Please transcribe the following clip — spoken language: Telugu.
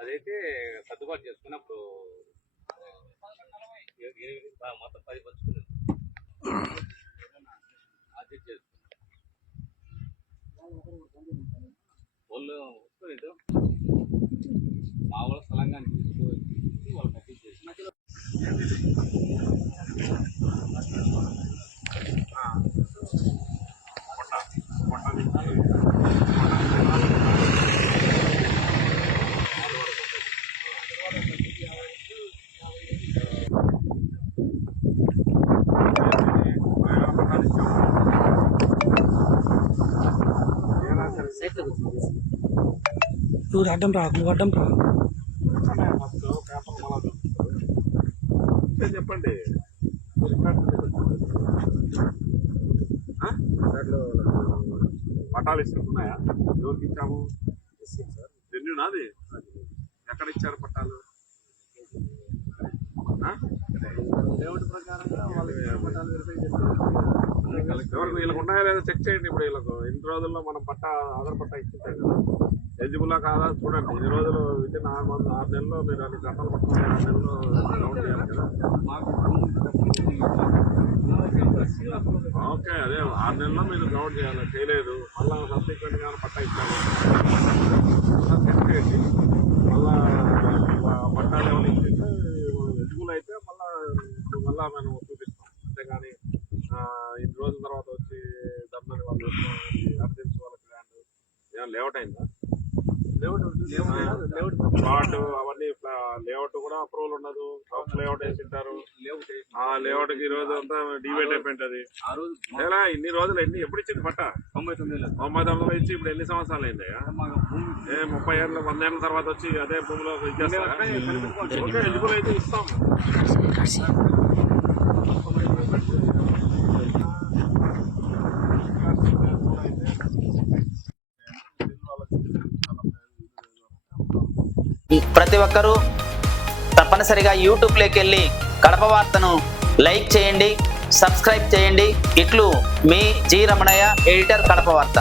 అదైతే సర్దుబాటు చేసుకుని అప్పుడు మొత్తం 10 పంచుకున్నాను. అడ్జస్ట్ చేసుకున్నాను. వాళ్ళు వస్తుంది మా వాళ్ళ స్థలంగా తీసుకొచ్చి వాళ్ళు కట్టించేసి నువ్వు అడ్డం రా చెప్పండి. పట్టాలు ఇస్తున్నాయా? ఎవరికి ఇచ్చాము? రెన్యూ నాది. ఎక్కడ ఇచ్చారు పట్టాలు? లేఅవుట్ ప్రకారంగా ఎవరికి వీళ్ళకి ఉన్నాయా లేదా చెక్ చేయండి. ఇప్పుడు వీళ్ళకు ఎన్ని రోజుల్లో మనం పట్టా ఆధార్ పట్టా ఇచ్చింటాం కదా, ఎలిజిబుల్లా కాదా చూడండి. ఎన్ని రోజులు వితిన్ 6 నెలల్లో మీరు అన్ని కట్టాలు పట్టుకుని 6 నెలల్లో కౌంట్ చేయాలి కదా. ఓకే, అదే 6 నెలల్లో మీరు కౌంట్ చేయాలి. చేయలేదు మళ్ళీ సబ్సిక్వెంట్ గా పట్టా ఇచ్చారు, చెక్ చేయండి. మళ్ళా పట్టాలు ఏమైనా ఇచ్చింటే ఎలిజిబుల్ అయితే మళ్ళా మనం చూపిస్తాం. అంతేగాని ఇన్ని రోజుల తర్వాత వచ్చి దమ్మని వాళ్ళు అర్జెన్సీ వాళ్ళకి ల్యాండ్ ఏమైనా లేఅవుట్ అయిందా? ప్లాట్ అవన్నీ లేఅవుట్ కూడా అప్రూవల్ ఉండదు. రఫ్ లేఅవుట్ వేసింటారు. ఆ లేఅవుట్ కి ఈ రోజు అంతా డిబేట్ అయిపోయింటది. ఇన్ని రోజులు ఎప్పుడు ఇచ్చింది పట్ట? 99 ఇచ్చి ఇప్పుడు ఎన్ని సంవత్సరాలు అయింది? 30 ఏళ్ళు 100 ఏళ్ళ తర్వాత వచ్చి అదే భూమిలో ఇచ్చేస్తారా? ఓకే, ఎలిజిబుల్ అయితే ఇస్తాం. ప్రతి ఒక్కరూ తప్పనిసరిగా యూట్యూబ్లోకి వెళ్ళి కడప వార్తను లైక్ చేయండి, సబ్స్క్రైబ్ చేయండి. ఇట్లు మీ జి రమణయ్య, ఎడిటర్, కడప వార్త.